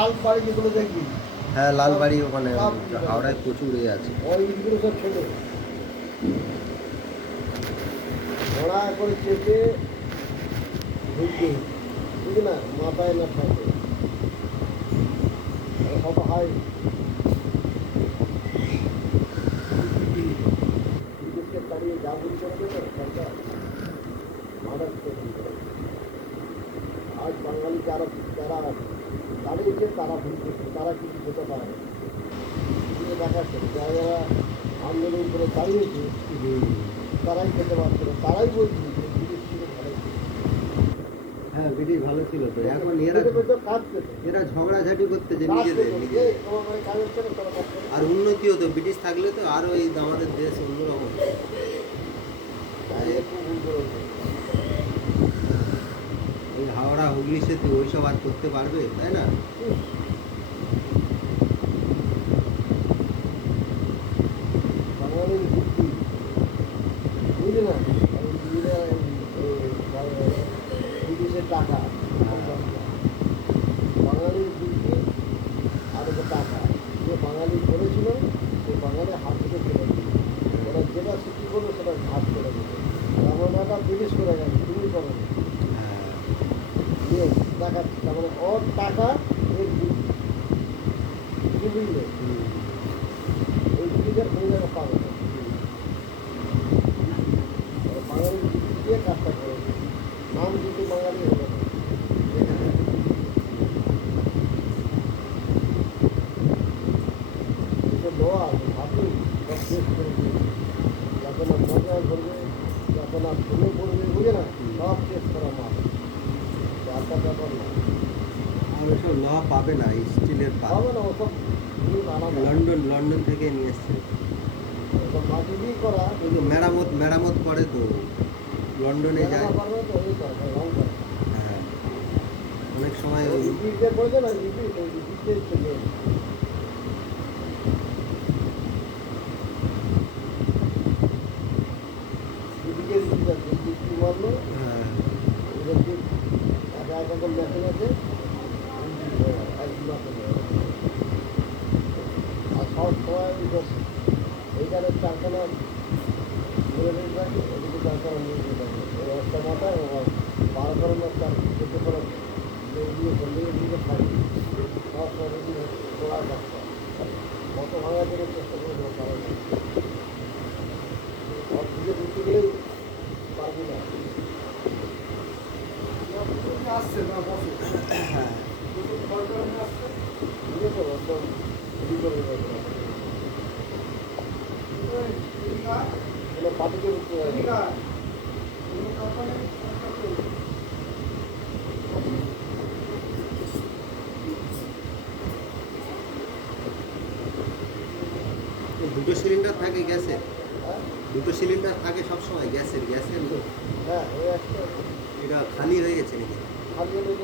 লাল বাড়ি যেগুলো দেখবি, হ্যাঁ লালবাড়ি ওখানে হাওড়ায় প্রচুর এ আছে। ওই ইটগুলো সব ছেড়ে ঘোড়া করে চেপে ঢুকবে, বুঝলি না, মাথায় না থাকে কত হাই বিদেশকে তাড়িয়ে জাগুলি করবে না সরকার, মারাত্মক আজ বাঙালি যারা যারা দাঁড়িয়েছে তারা ভুল করছে, তারা কিছু খেতে পারে না, দেখাচ্ছে যারা যারা আন্দোলন করে দাঁড়িয়েছে তারাই খেতে পারছে না, তারাই বলছে যে ব্রিটিশ ছিল ভালো ছিল। হ্যাঁ ব্রিটিশ ভালো ছিল তো, এখন এরা ঝগড়াঝাটি করতেছে নিজেদের নিজে। আর উন্নতি হতো ব্রিটিশ থাকলে তো আরো এই আমাদের দেশ অন্যরকম। এই হাওড়া হুগলি সেতু ওইসব আর করতে পারবে, তাই না? বুঝলি না, ব্রিটিশের টাকা বাঙালির বুদ্ধি আর ওদের টাকা, যে বাঙালি করেছিল সে বাঙালি হাত থেকে চলে গেল, ওরা যেটা সৃষ্টি করলো সেটা হাত করে দিল, এমন একটা ব্রিটিশ করে গেছে, তুমি করো দেখাচ্ছি, তার মানে ওর টাকা এর বুদ্ধি, বুঝলে ওই ব্রিটিশের কোনো জায়গায় পাবে না, বাঙালির বুদ্ধি দিয়ে কাজটা করে নাম কিন্তু বাঙালি হলো না। লোয়া ভাবি সব শেষ করে দিয়েছে, যাতে না মজা করবে, যাতে না ভুলে পড়বে, বুঝে না, সব শেষ করা মাছ একটা ব্যাপার না। আর ওসব ল পাবে না, স্টিলের পাবে না, ওসব আলাদা লন্ডন থেকে নিয়ে এসছে। ওসব মাটি দিয়ে করা, ওই তো মেরামত করে তো, লন্ডনে যায়। পারবে তো ওই রং করে, হ্যাঁ অনেক সময় ওই ব্রিটিশ যে করেছে না, ব্রিটিশ ওই ব্রিটিশে চলে মারলো, হ্যাঁ ওদেরকে একা একা করে মেশিন আছে আর সব সময় এইখানে চারখানা ঘুরে নিয়ে থাকে, ওদিকে চারখানা নিয়ে নিয়ে থাকে, ওই একটা মাথায় ওর 12 ধরনের চার চোদ্দ করে দিয়ে দিকে থাকে, সব সময় ওরা যাচ্ছে কত ভাঙা করে চেষ্টা করে পারে না, ওর দিকে ঢুকতে গেলেই পারবি না। আসছে না বসে পাটিকে উঠতে পারে দুটো সিলিন্ডার থাকে গ্যাসের, দুটো সিলিন্ডার থাকে সবসময় গ্যাসের তো। হ্যাঁ ওই একটা এটা খালি হয়ে গেছে নাকি? খালি হলে